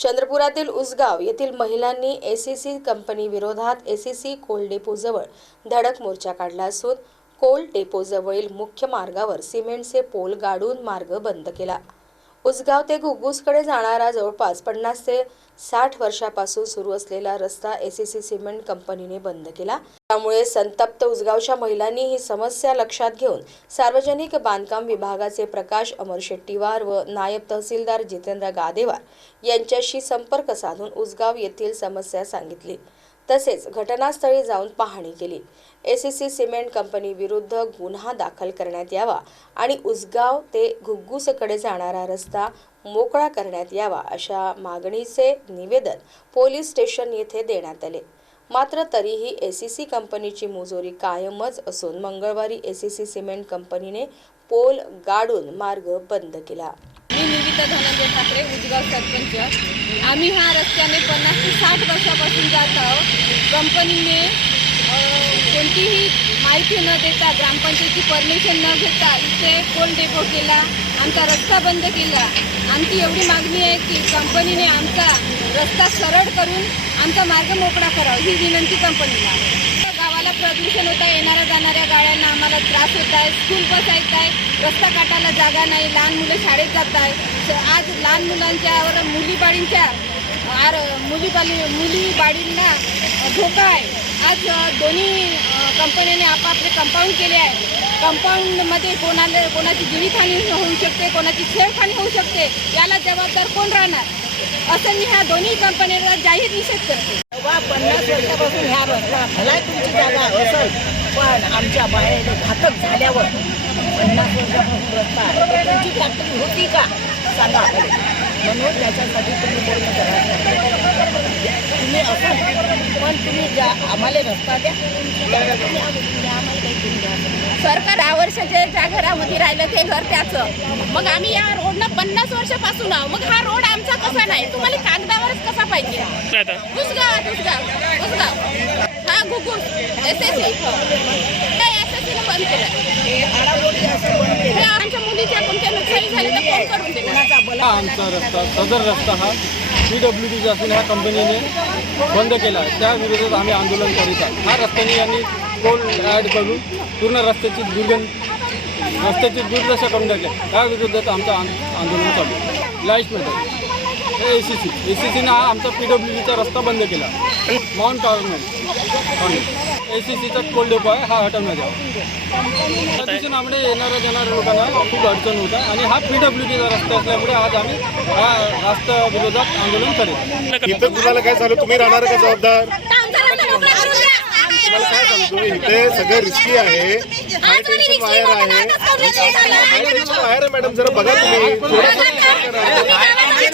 चंद्रपुरातील उसगाव येथील महिलांनी ACC company विरोधात एसीसी कोल डेपोजवळ धडक मोर्चा काढला असून कोल डेपोजवळील मुख्य मार्गावर सिमेंटचे पोल गाडून मार्ग बंद केला. उसगाव ते घुग्गुसकडे जाणारा जवळपास पन्नास ते साठ वर्षापासून सुरू असलेला रस्ता एसीसी सिमेंट कंपनीने बंद केला. त्यामुळे संतप्त उसगावच्या महिलांनी ही समस्या लक्षात घेऊन सार्वजनिक बांधकाम विभागाचे प्रकाश अमर शेट्टीवार व नायब तहसीलदार जितेंद्र गादेवार यांच्याशी संपर्क साधून उसगाव येथील समस्या सांगितली. तसेच घटनास्थळी जाऊन पाहणी केली. एसीसी सिमेंट कंपनी विरुद्ध गुन्हा दाखल करण्यात यावा आणि उसगाव ते घुग्गुसकडे जाणारा रस्ता मोकळा करण्यात यावा अशा मागणीचे निवेदन पोलीस स्टेशन येथे देण्यात आले. मात्र तरीही एसीसी कंपनीची मुजोरी कायमच असून मंगळवारी एसीसी सिमेंट कंपनीने पोल गाडून मार्ग बंद केला. मी धनंजय ठाकरे उजगाव सरपंच. आम्ही ह्या रस्त्याने पन्नास ते साठ वर्षापासून जात आहोत. कंपनीने कोणतीही माहिती न देता ग्रामपंचायतीची परमिशन न घेता इथे कोल डेपो केला आमचा रस्ता बंद केला. आमची एवढी मागणी आहे की कंपनीने आमचा रस्ता सरळ करून आमचा मार्ग मोकळा करावा ही विनंती कंपनीला आहे. प्रदूषण होत आहे येणाऱ्या जाणाऱ्या गाड्यांना आम्हाला त्रास होत आहे स्कूल बस येत आहे रस्ता काटायला जागा नाही लहान मुलं शाळेत जात आहे आज लहान मुलांच्यावर मुली बाळींच्या आर मुली बाली मुली बाळींना धोका आहे. आज दोन्ही कंपन्यांनी आपापले कंपाऊंड केले आहे. कंपाऊंडमध्ये कोणाला कोणाची जीवितहानी होऊ शकते कोणाची छेडखानी होऊ शकते याला जबाबदार कोण राहणार? असं मी ह्या दोन्ही कंपन्यांवर जाहीर निषेध करते. तेव्हा पन्नास वर्षापासून ह्या रस्ता भलाय तुमची जागा असेल पण आमच्या बाहेर घातक झाल्यावर पन्नास वर्षापासून रस्ता आहे. तुमची फॅक्टरी होती का? सांगा म्हणून त्याच्यासाठी तुम्ही बोलणं करा. तुम्ही असं पण तुम्ही ज्या आम्हाला रस्ता द्या तुम्ही द्या. सरकार दहा वर्षाच्या ज्या घरामध्ये राहिलं ते घर त्याचं. मग आम्ही या रोडनं पन्नास वर्षापासून आहो मग हा रोड आमचा कसा नाही तुम्हाला कागदावरच कसा पाहिजे? उसगावात उसगाव उसगाव हा Ghugus S S C S S सीनं बंद केलं. आमच्या मुलीच्या कोणत्या नुकसानी झाली तर करून आमचा रस्ता सदर रस्ता हा पी डब्ल्यू डी असून ह्या कंपनीने बंद केला. आहे त्या विरोधात आम्ही आंदोलन करीत आहे हा रस्त्याने यांनी टोल ॲड करून पूर्ण रस्त्याची दुर्गंध रस्त्याची दुर्दशा करून टाकली. त्या विरोधात आमचं आंदोलन चालू लाइट मीटर हे A C C A C सीनं हा आमचा पी डब्ल्यू डीचा रस्ता बंद केला. माउंट गव्हर्नमेंट ए सी सीचा कोल डेपो आहे हा हटवण्यात यावा. त्यादिवशी आमने येणाऱ्या जाणाऱ्या लोकांना खूप अडचण होत आहे आणि हा पी डब्ल्यू डीचा रस्ता असल्यामुळे आज आम्ही हा रस्ता विरोधात आंदोलन करेल. इथं तुम्हाला काय झालं? तुम्ही राहणार का जबाबदार? तुम्हाला काय सांगतो इथे सगळं रिस्की आहे. हाय टेन्शन वायर आहे. हाय टेन्शन वायर आहे. मॅडम जरा बघा तुम्ही. थोडंसं विचार करा.